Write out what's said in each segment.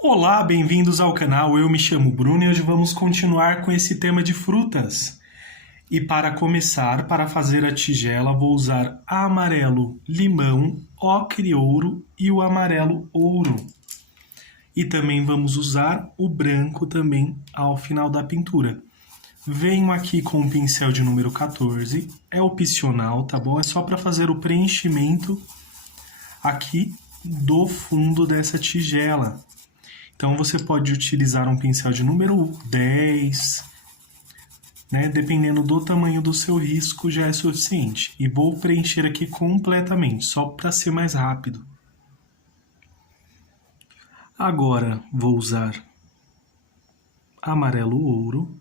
Olá, bem-vindos ao canal. Eu me chamo Bruno e hoje vamos continuar com esse tema de frutas. E para começar, para fazer a tigela, vou usar amarelo limão, ocre ouro e o amarelo ouro. E também vamos usar o branco também ao final da pintura. Venho aqui com o pincel de número 14, é opcional, tá bom? É só para fazer o preenchimento aqui do fundo dessa tigela. Então você pode utilizar um pincel de número 10, né? Dependendo do tamanho do seu risco já é suficiente. E vou preencher aqui completamente, só para ser mais rápido. Agora vou usar amarelo ouro.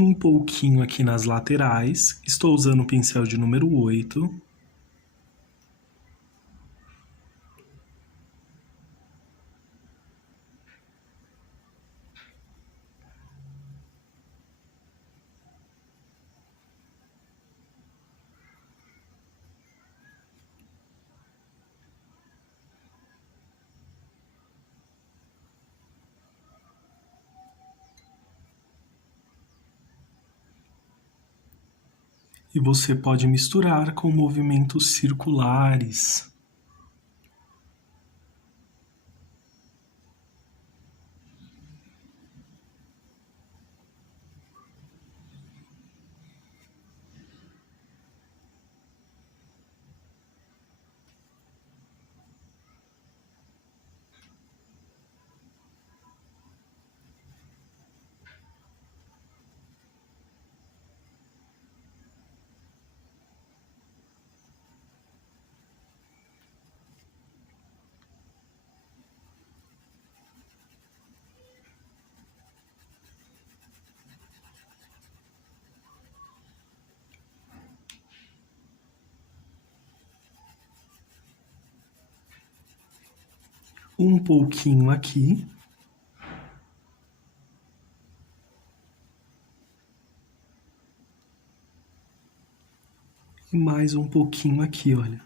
Um pouquinho aqui nas laterais. Estou usando o pincel de número 8. E você pode misturar com movimentos circulares. Um pouquinho aqui. E mais um pouquinho aqui, olha.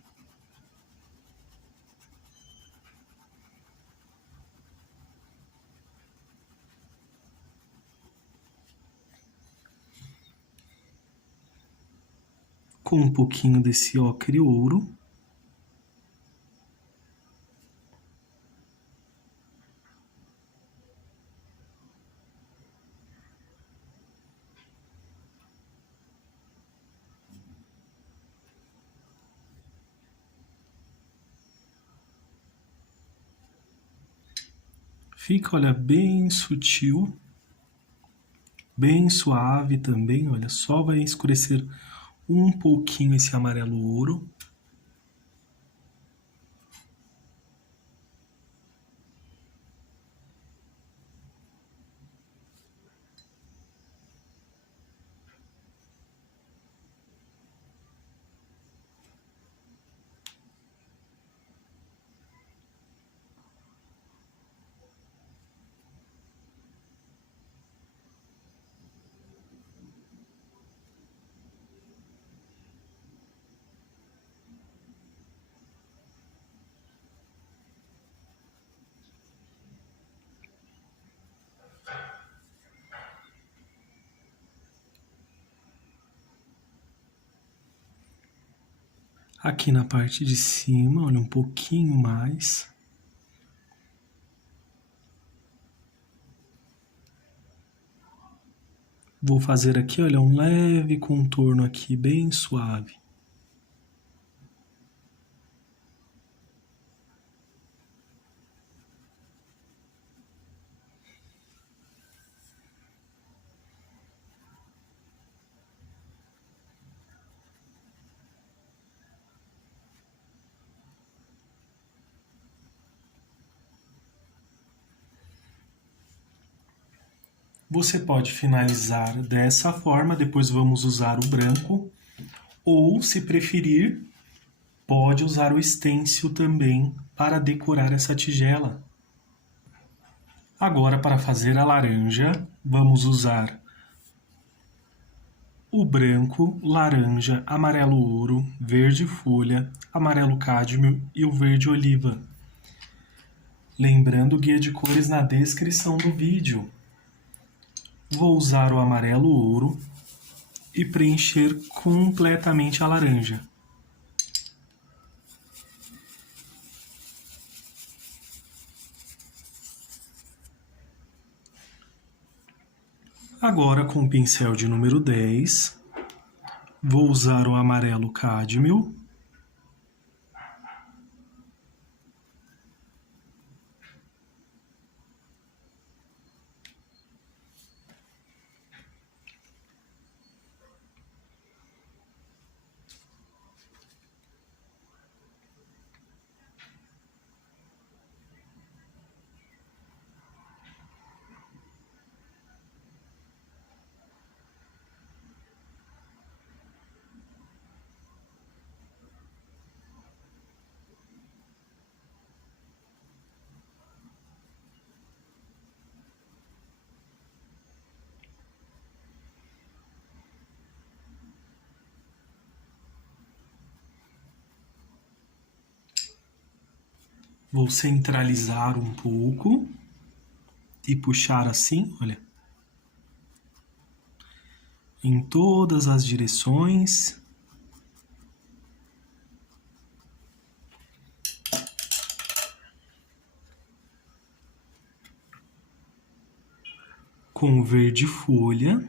Com um pouquinho desse ocre ouro. Fica, olha, bem sutil, bem suave também, olha, só vai escurecer um pouquinho esse amarelo ouro. Aqui na parte de cima, olha, um pouquinho mais. Vou fazer aqui, olha, um leve contorno aqui, bem suave. Você pode finalizar dessa forma, depois vamos usar o branco, ou, se preferir, pode usar o stencil também para decorar essa tigela. Agora, para fazer a laranja, vamos usar o branco, laranja, amarelo ouro, verde folha, amarelo cádmio e o verde oliva. Lembrando o guia de cores na descrição do vídeo. Vou usar o amarelo ouro e preencher completamente a laranja. Agora, com o pincel de número 10, vou usar o amarelo cádmio vou centralizar um pouco e puxar assim, olha, em todas as direções. Com verde folha.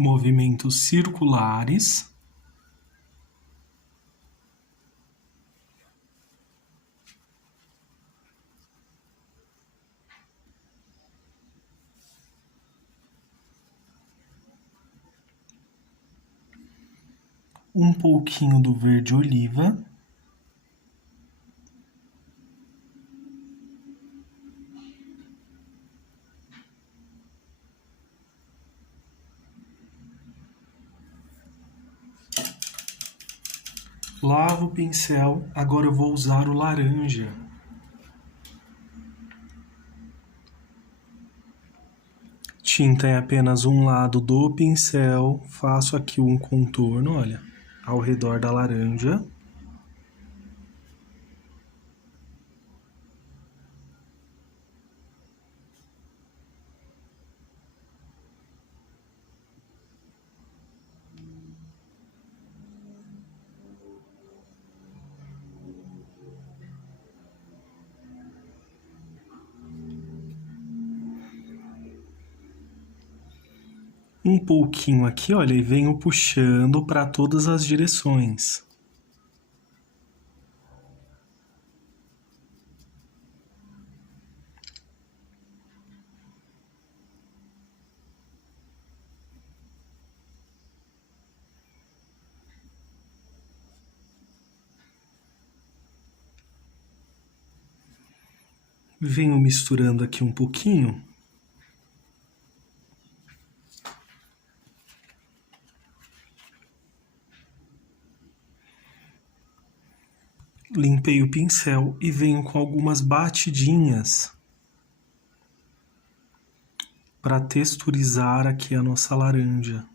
Movimentos circulares. Um pouquinho do verde oliva. Lavo o pincel, agora eu vou usar o laranja. Tinta em apenas um lado do pincel, faço aqui um contorno, olha, ao redor da laranja. Um pouquinho aqui, olha, e venho puxando para todas as direções. Venho misturando aqui um pouquinho. Limpei o pincel e venho com algumas batidinhas para texturizar aqui a nossa laranja.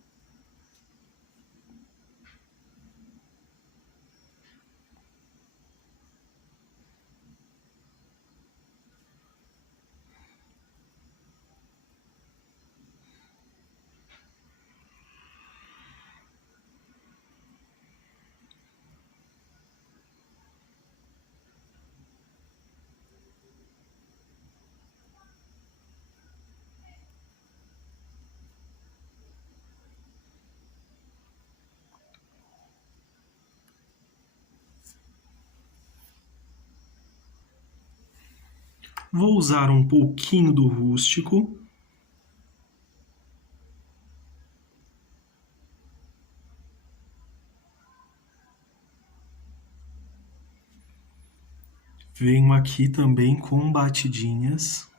Vou usar um pouquinho do rústico. Venho aqui também com batidinhas.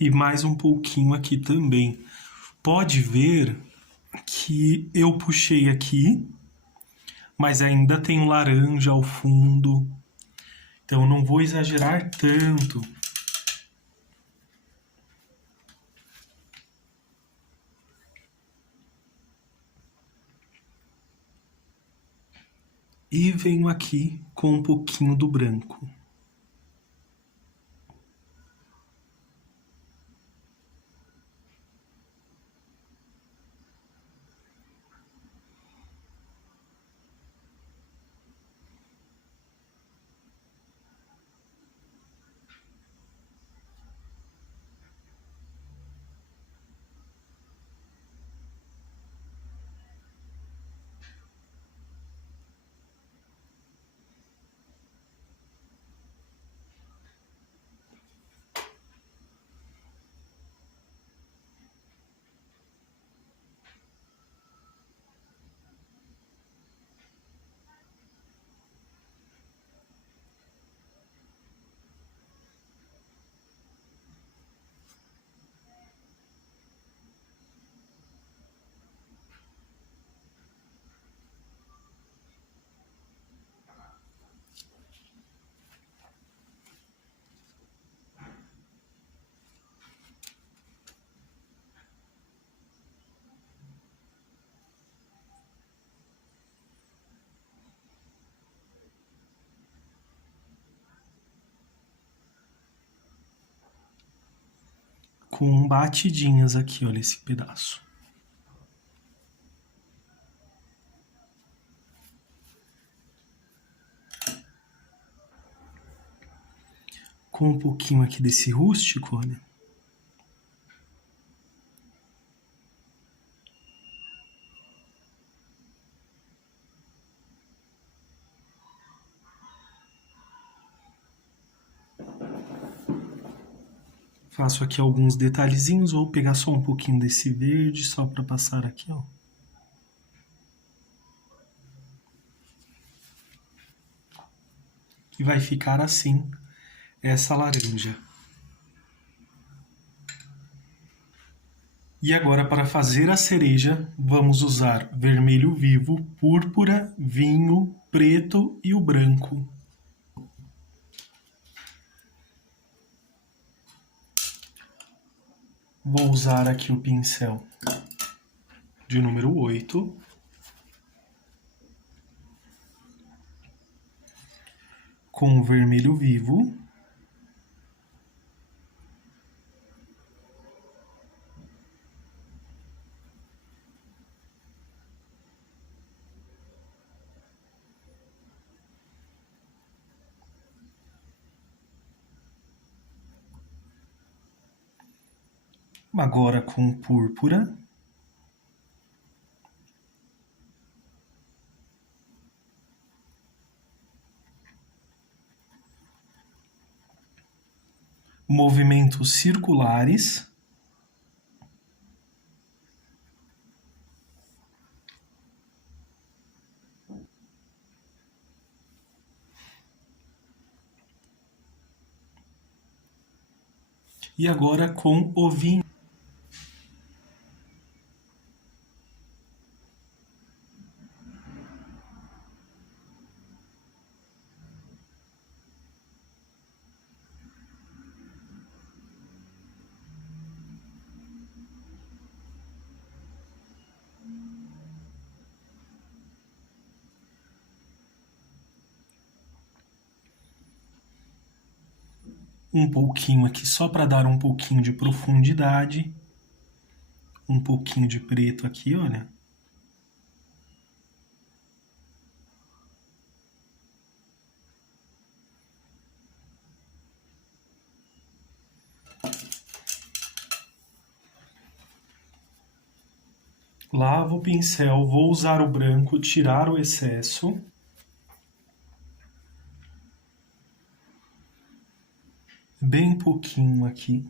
E mais um pouquinho aqui também. Pode ver que eu puxei aqui, mas ainda tem um laranja ao fundo. Então não vou exagerar tanto. E venho aqui com um pouquinho do branco. Com batidinhas aqui, olha esse pedaço. Com um pouquinho aqui desse rústico, olha. Faço aqui alguns detalhezinhos, vou pegar só um pouquinho desse verde, só para passar aqui, ó. E vai ficar assim, essa laranja. E agora, para fazer a cereja, vamos usar vermelho vivo, púrpura, vinho, preto e o branco. Vou usar aqui o pincel de número 8. Com o vermelho vivo. Agora com púrpura. Movimentos circulares. E agora com o vinho. Um pouquinho aqui só para dar um pouquinho de profundidade. Um pouquinho de preto aqui, olha. Lavo o pincel, vou usar o branco, tirar o excesso. Bem pouquinho aqui.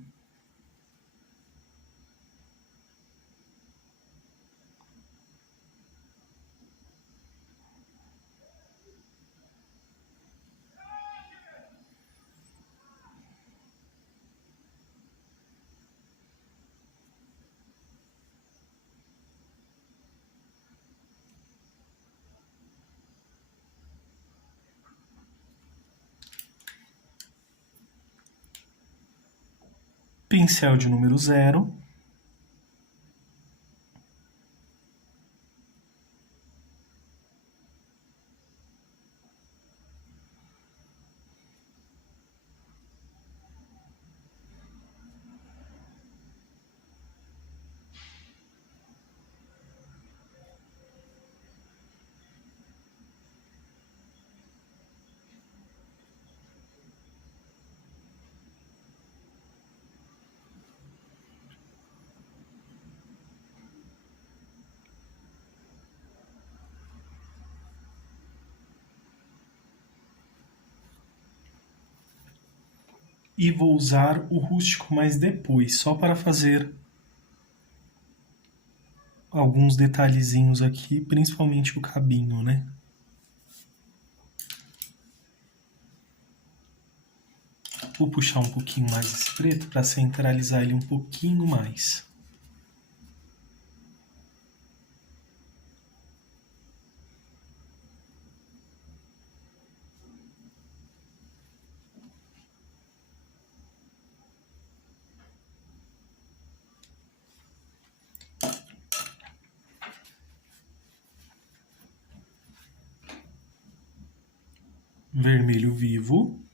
Pincel de número 0. E vou usar o rústico mais depois, só para fazer alguns detalhezinhos aqui, principalmente o cabinho, né? Vou puxar um pouquinho mais esse preto para centralizar ele um pouquinho mais. Vermelho vivo.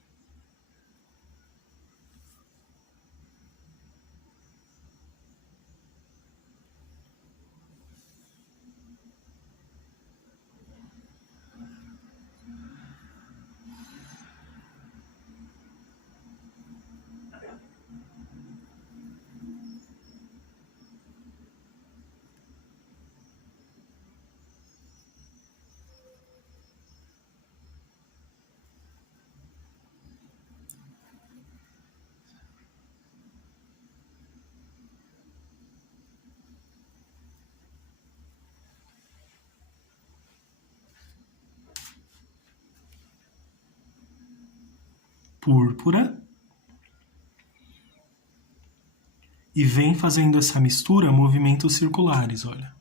Púrpura. E vem fazendo essa mistura, movimentos circulares, olha.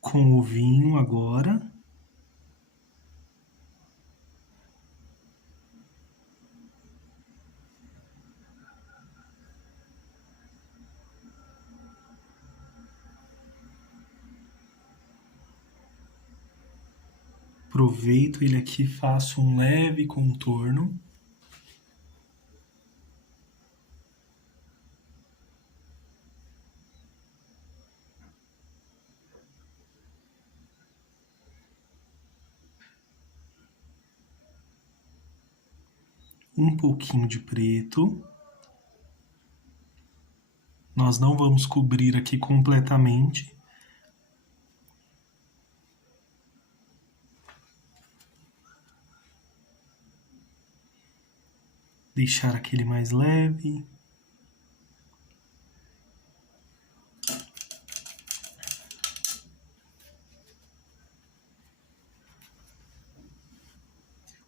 Com o vinho agora. Aproveito ele aqui, faço um leve contorno. Um pouquinho de preto. Nós não vamos cobrir aqui completamente. Deixar aquele mais leve.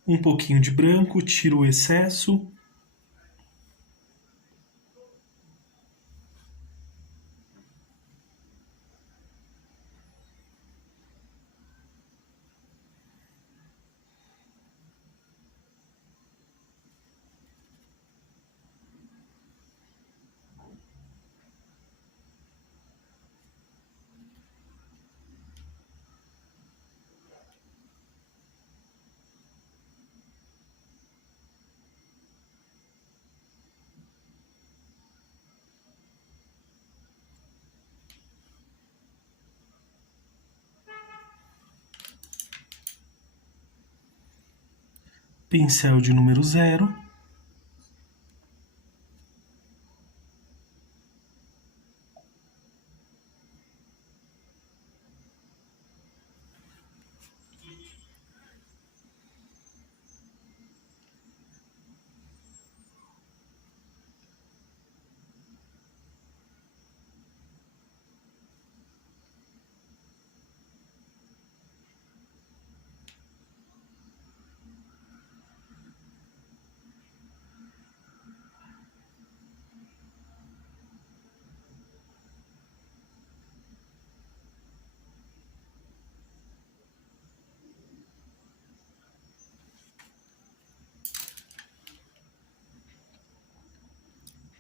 Um pouquinho de branco, tiro o excesso. pincel de número 0.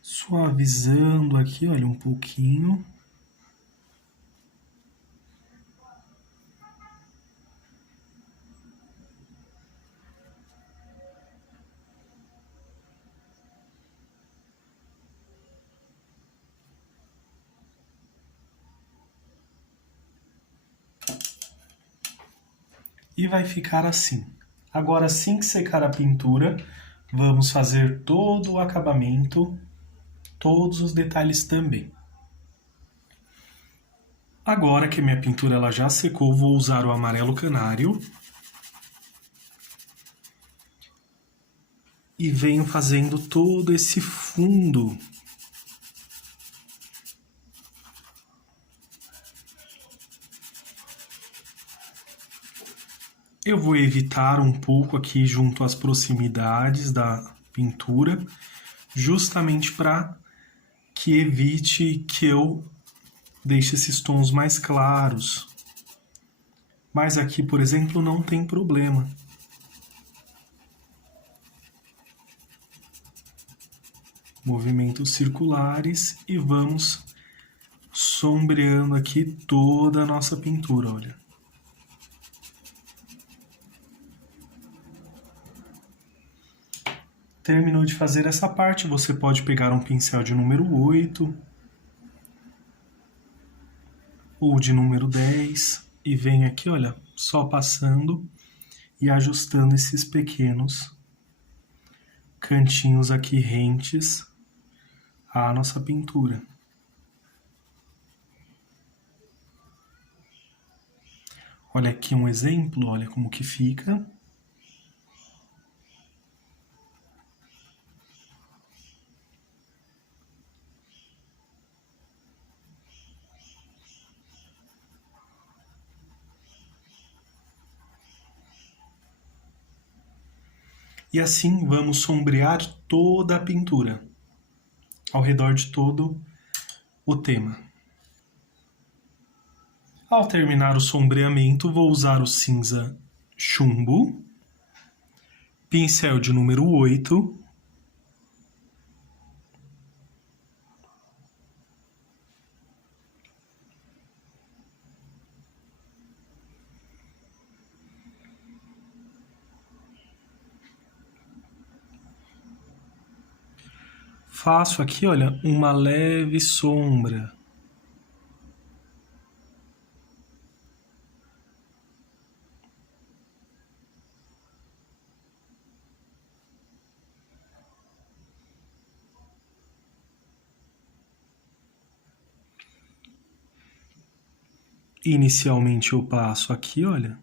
Suavizando aqui, olha, um pouquinho. E vai ficar assim. Agora, assim que secar a pintura, vamos fazer todo o acabamento, todos os detalhes também. Agora que minha pintura ela já secou, vou usar o amarelo canário. E venho fazendo todo esse fundo. Eu vou evitar um pouco aqui junto às proximidades da pintura, justamente para que evite que eu deixe esses tons mais claros. Mas aqui, por exemplo, não tem problema. Movimentos circulares e vamos sombreando aqui toda a nossa pintura, olha. Terminou de fazer essa parte, você pode pegar um pincel de número 8 ou de número 10 e vem aqui, olha, só passando e ajustando esses pequenos cantinhos aqui rentes à nossa pintura. Olha aqui um exemplo, olha como que fica. E assim vamos sombrear toda a pintura, ao redor de todo o tema. Ao terminar o sombreamento, vou usar o cinza chumbo, pincel de número 8, faço aqui, olha, uma leve sombra. Inicialmente eu passo aqui, olha,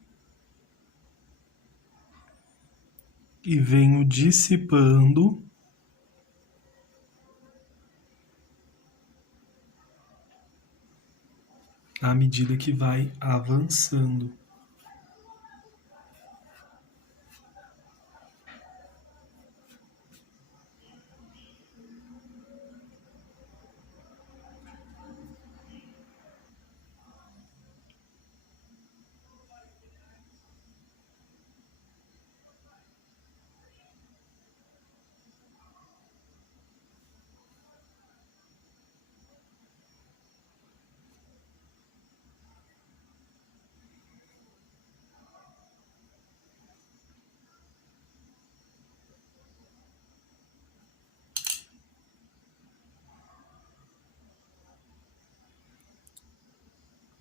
e venho dissipando à medida que vai avançando.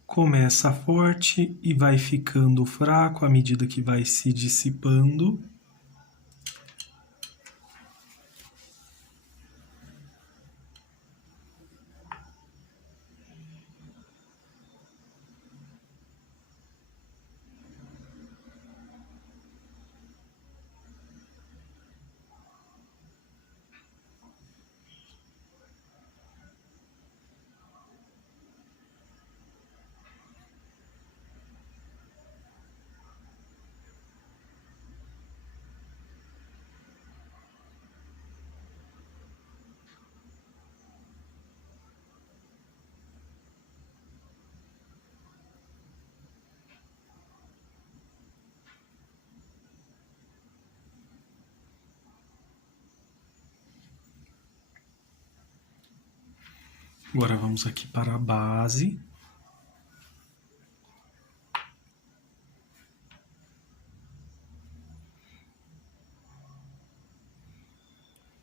Começa forte e vai ficando fraco à medida que vai se dissipando. Agora vamos aqui para a base.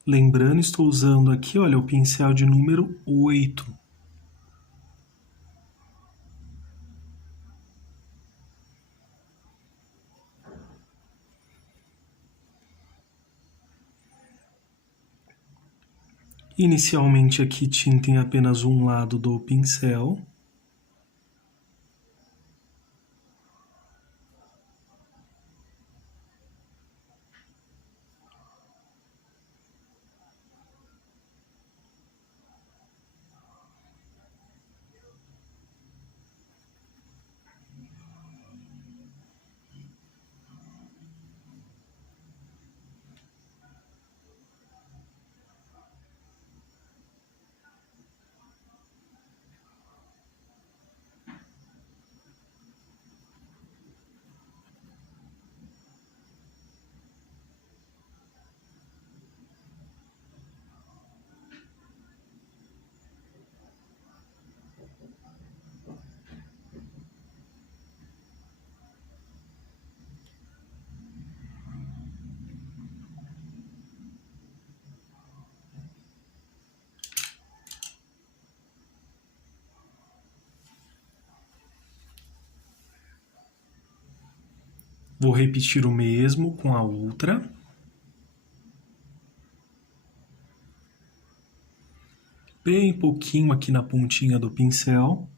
Lembrando, estou usando aqui, olha, o pincel de número 8. Inicialmente aqui tinta em apenas um lado do pincel. Vou repetir o mesmo com a outra. Bem pouquinho aqui na pontinha do pincel.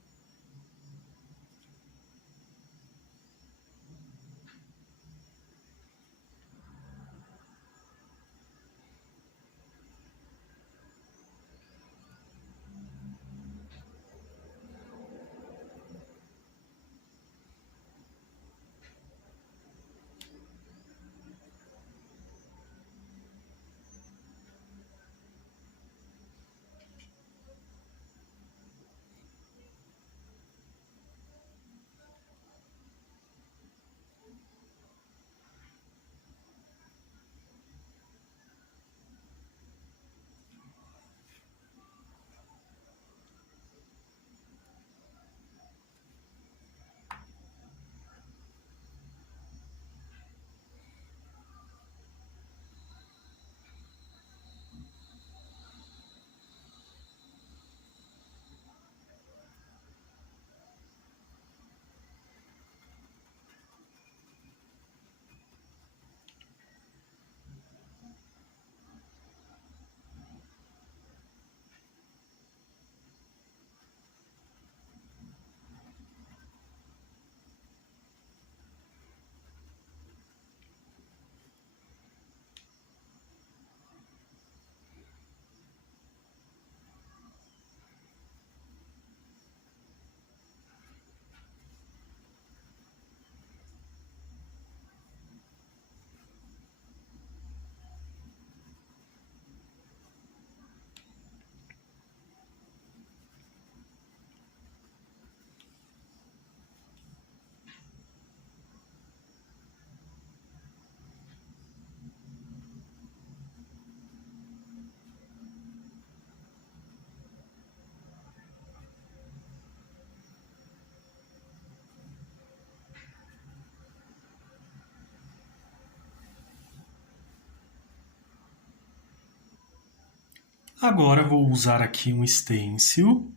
Agora vou usar aqui um stencil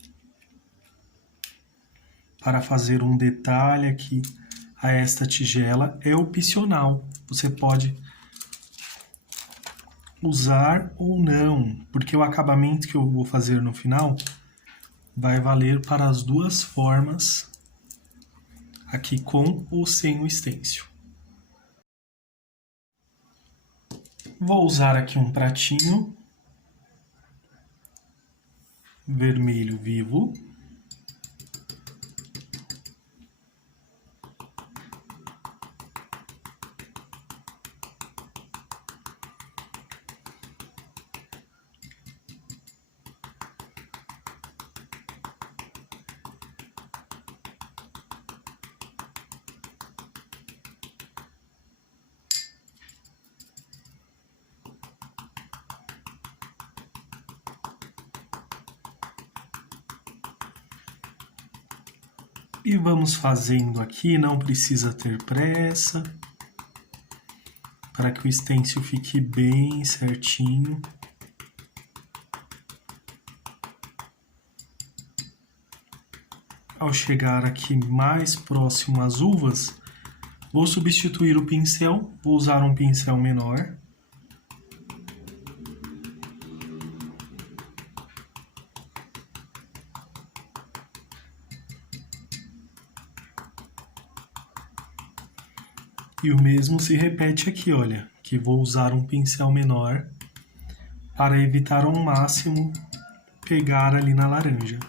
para fazer um detalhe aqui a esta tigela. É opcional, você pode usar ou não, porque o acabamento que eu vou fazer no final vai valer para as duas formas, aqui com ou sem o stencil. Vou usar aqui um pratinho vermelho vivo. E vamos fazendo aqui, não precisa ter pressa, para que o stencil fique bem certinho. Ao chegar aqui mais próximo às uvas, vou substituir o pincel, vou usar um pincel menor. E o mesmo se repete aqui, olha, que vou usar um pincel menor para evitar ao máximo pegar ali na laranja.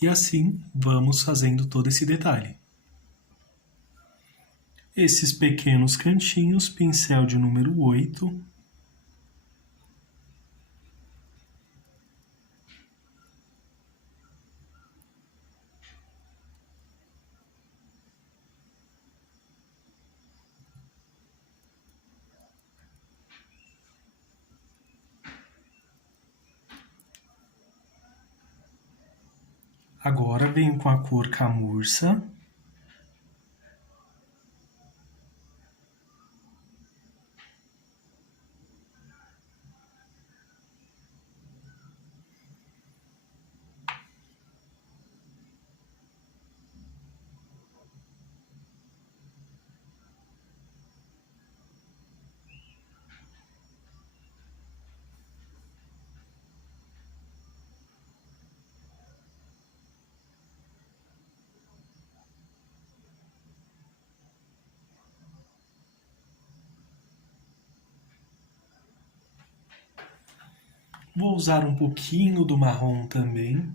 E assim vamos fazendo todo esse detalhe. Esses pequenos cantinhos, pincel de número 8. Agora venho com a cor camurça. Vou usar um pouquinho do marrom também.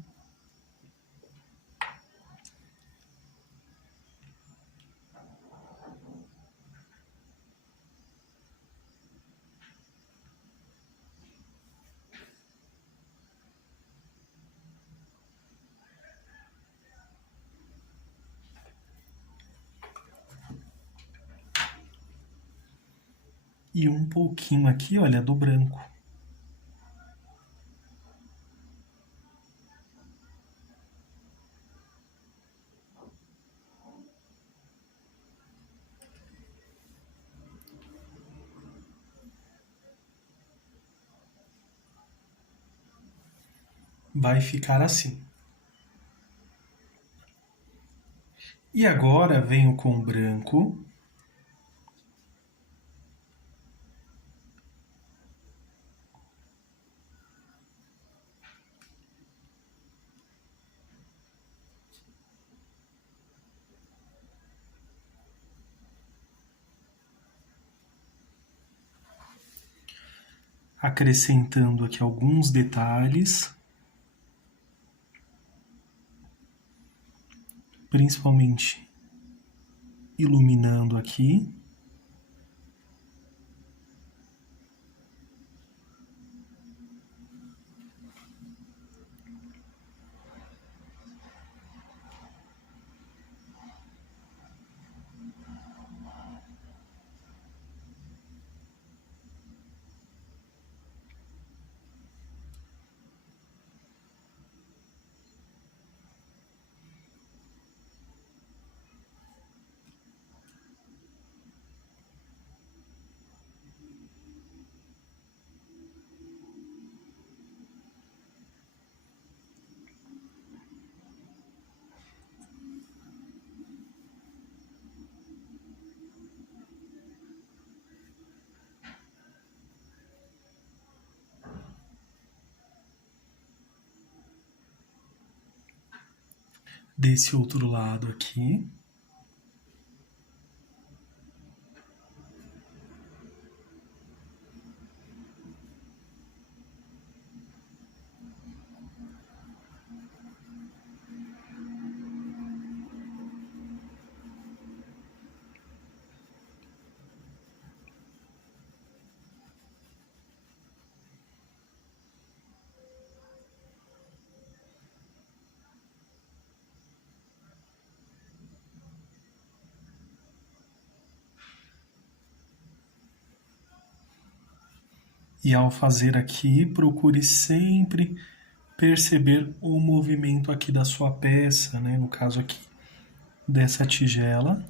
E um pouquinho aqui, olha, do branco. Vai ficar assim. E agora venho com o branco. Acrescentando aqui alguns detalhes. Principalmente iluminando aqui. Desse outro lado aqui. E ao fazer aqui, procure sempre perceber o movimento aqui da sua peça, né? No caso aqui, dessa tigela.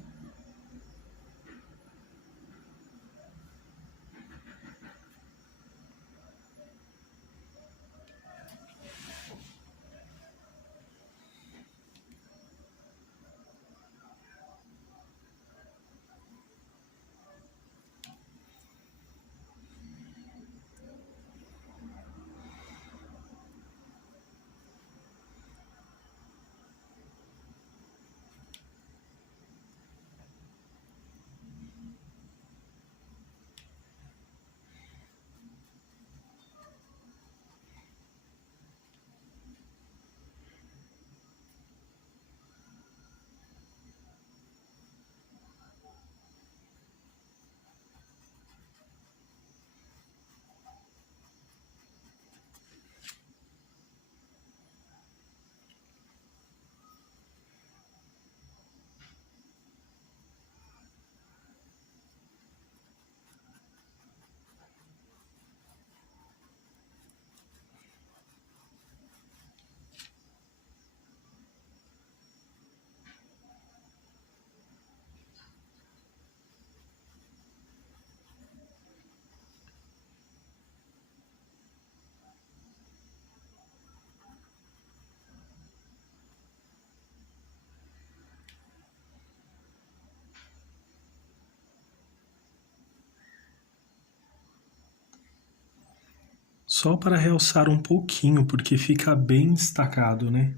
Só para realçar um pouquinho, porque fica bem destacado, né?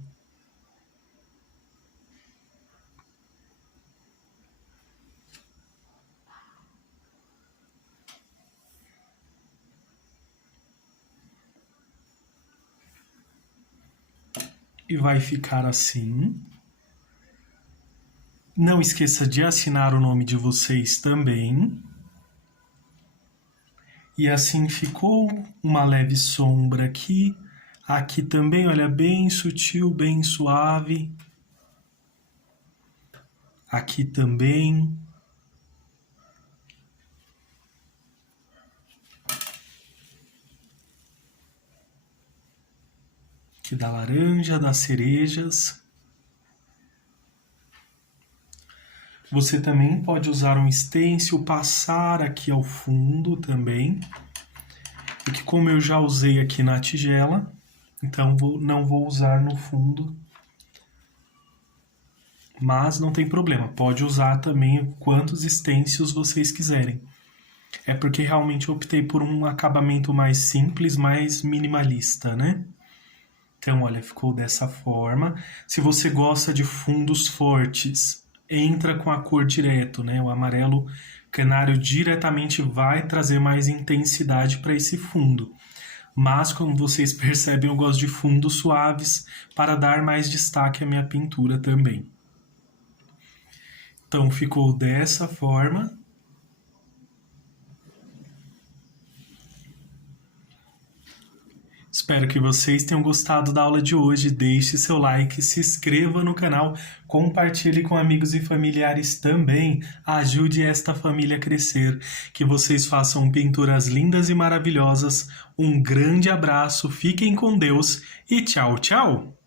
E vai ficar assim. Não esqueça de assinar o nome de vocês também. E assim ficou uma leve sombra aqui. Aqui também, olha, bem sutil, bem suave. Aqui também. Aqui da laranja, das cerejas. Você também pode usar um stencil, passar aqui ao fundo também. E que como eu já usei aqui na tigela, então não vou usar no fundo. Mas não tem problema, pode usar também quantos stencils vocês quiserem. É porque realmente eu optei por um acabamento mais simples, mais minimalista, né? Então, olha, ficou dessa forma. Se você gosta de fundos fortes, entra com a cor direto, né? O amarelo canário diretamente vai trazer mais intensidade para esse fundo. Mas, como vocês percebem, eu gosto de fundos suaves para dar mais destaque à minha pintura também. Então, ficou dessa forma. Espero que vocês tenham gostado da aula de hoje. Deixe seu like, se inscreva no canal, compartilhe com amigos e familiares também. Ajude esta família a crescer. Que vocês façam pinturas lindas e maravilhosas. Um grande abraço, fiquem com Deus e tchau, tchau!